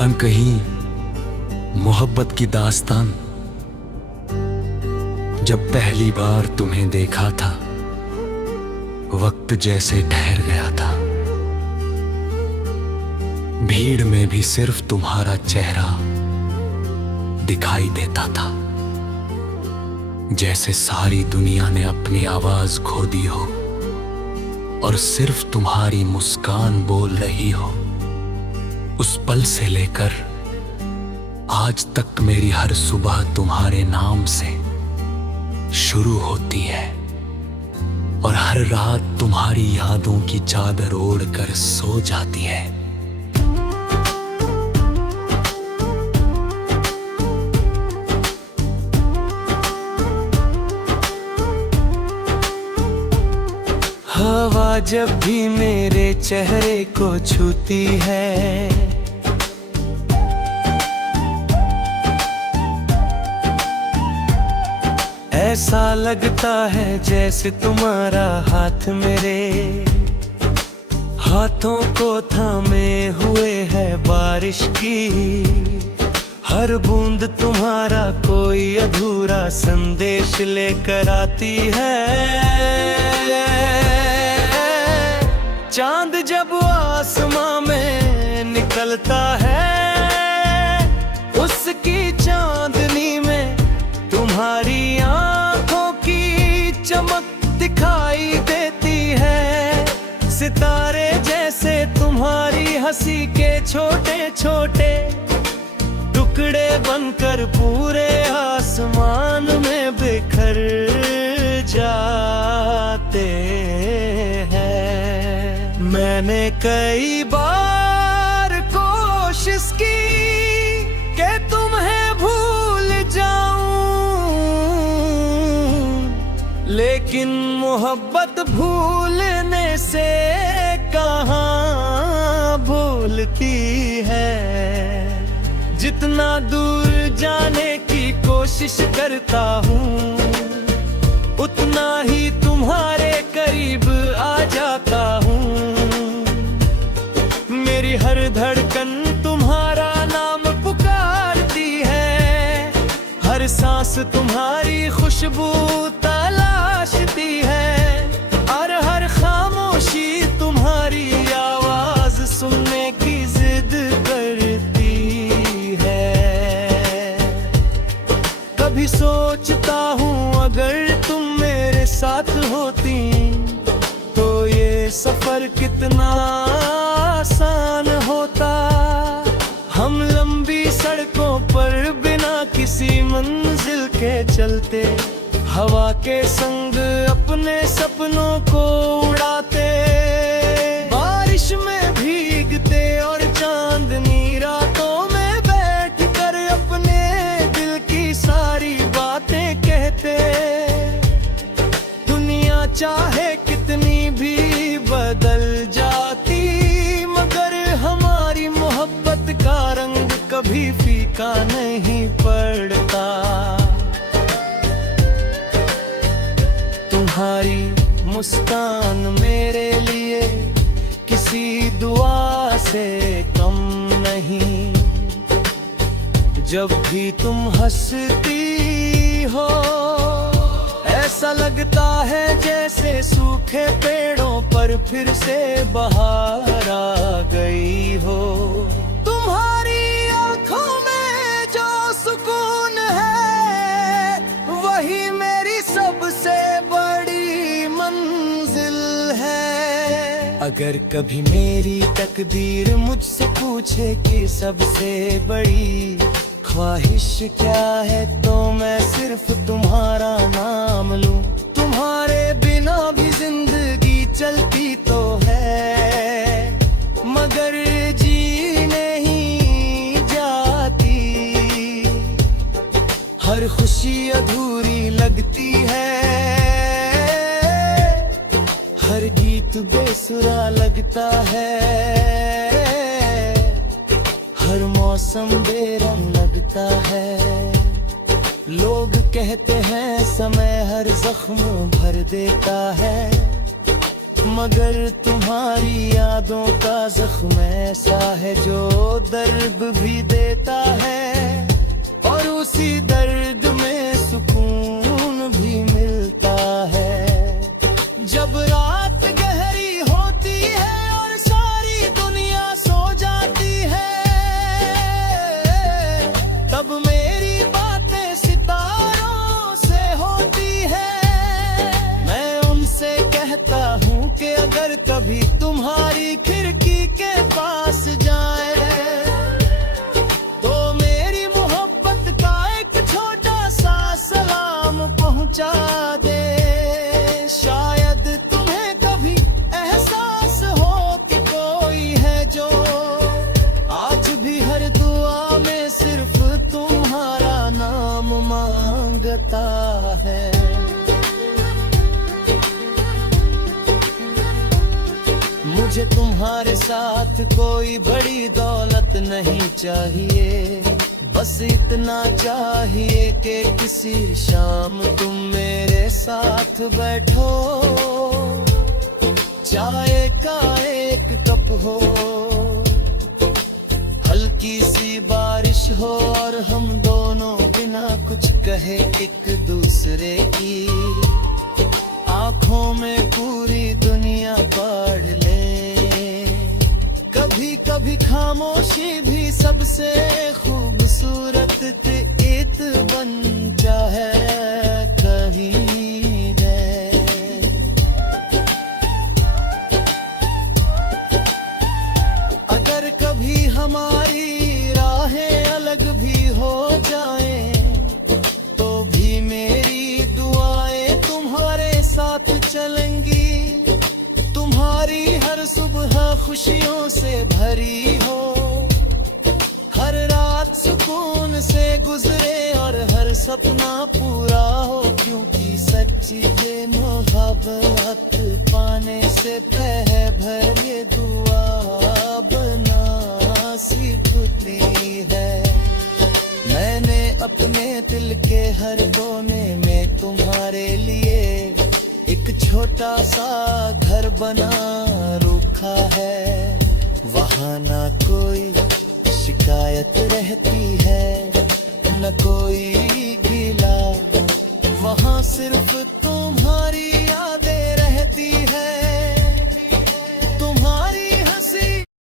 अनकही मोहब्बत की दास्तान। जब पहली बार तुम्हें देखा था, वक्त जैसे ठहर गया था। भीड़ में भी सिर्फ तुम्हारा चेहरा दिखाई देता था, जैसे सारी दुनिया ने अपनी आवाज खो दी हो और सिर्फ तुम्हारी मुस्कान बोल रही हो। उस पल से लेकर आज तक मेरी हर सुबह तुम्हारे नाम से शुरू होती है और हर रात तुम्हारी यादों की चादर ओढ़कर सो जाती है। हवा जब भी मेरे चेहरे को छूती है, ऐसा लगता है जैसे तुम्हारा हाथ मेरे हाथों को थामे हुए है बारिश की। हर बूंद तुम्हारा कोई अधूरा संदेश लेकर आती है। चांद जब आसमां में निकलता है, उसकी चांदनी में तुम्हारी आंखों की चमक दिखाई देती है। सितारे जैसे तुम्हारी हंसी के छोटे छोटे टुकड़े बनकर पूरे आसमान में बिखर जाते हैं। मैंने कई बार कोशिश की कि तुम्हें भूल जाऊं, लेकिन मोहब्बत भूलने से कहाँ भूलती है। जितना दूर जाने की कोशिश करता हूँ, उतना ही तुम्हारे करीब आ जाता हूँ। मेरी हर धड़कन तुम्हारा नाम पुकारती है, हर सांस तुम्हारी खुशबू तलाशती है, और हर खामोशी तुम्हारी आवाज सुनने की जिद करती है। कभी सोचता हूँ अगर तुम मेरे साथ होती तो ये सफर कितना आसान होता। हम लंबी सड़कों पर बिना किसी मंजिल के चलते, हवा के संग अपने सपनों को उड़ाते। बारिश में भीगते और चांदनी रातों में बैठ कर अपने दिल की सारी बातें कहते। दुनिया चाहे कितनी भी बदल जाती, मगर हमारी मोहब्बत का रंग कभी फीका नहीं पड़ता। तुम्हारी मुस्कान मेरे लिए किसी दुआ से कम नहीं। जब भी तुम हंसती हो, ऐसा लगता है जैसे सूखे पेड़ों पर फिर से बहार आ गई हो। तुम्हारी आंखों में जो सुकून है, वही मेरी सबसे बड़ी मंजिल है। अगर कभी मेरी तकदीर मुझसे पूछे कि सबसे बड़ी ख्वाहिश क्या है, तो मैं सिर्फ तुम्हारा नाम लूं। तुम्हारे बिना भी जिंदगी चलती तो है, मगर जी नहीं जाती। हर खुशी अधूरी लगती है, हर गीत बेसुरा लगता है, हर मौसम बेरंग लगता है। लोग कहते हैं समय हर जख्म भर देता है, मगर तुम्हारी याद यादों का जख्म ऐसा है जो दर्द भी देता है और उसी दर्द में सुकून भी मिलता है। जब रात गहरी होती है और सारी दुनिया सो जाती है, तब मेरी बातें सितारों से होती है। मैं उनसे कहता हूँ कि अगर कभी तुम्हारी खिड़की के पास जाए तो मेरी मोहब्बत का एक छोटा सा सलाम पहुँचा दे। शायद तुम्हें कभी एहसास हो कि कोई है जो आज भी हर दुआ में सिर्फ तुम्हारा नाम मांगता है। मुझे तुम्हारे साथ कोई बड़ी दौलत नहीं चाहिए, बस इतना चाहिए कि किसी शाम तुम मेरे साथ बैठो, चाय का एक कप हो, हल्की सी बारिश हो और हम दोनों बिना कुछ कहे एक दूसरे की आंखों में पूरी दुनिया पढ़ ले। कभी कभी खामोशी भी सबसे खूबसूरत तीत बन जाए कहीं गए। अगर कभी हमारी राहें अलग भी हो जाएं तो भी मेरी दुआएं तुम्हारे साथ चलेंगी। तुम्हारी हर सुबह खुशियों से भरी हो, हर रात सुकून से गुजरे और हर सपना पूरा हो, क्योंकि सच्ची मोहब्बत पाने से पहले ये दुआ बना सीखती है। मैंने अपने दिल के हर कोने में तुम्हारे लिए एक छोटा सा घर बना रखा है। वहाँ ना कोई शिकायत रहती है न कोई गिला, वहाँ सिर्फ तुम्हारी यादें रहती है।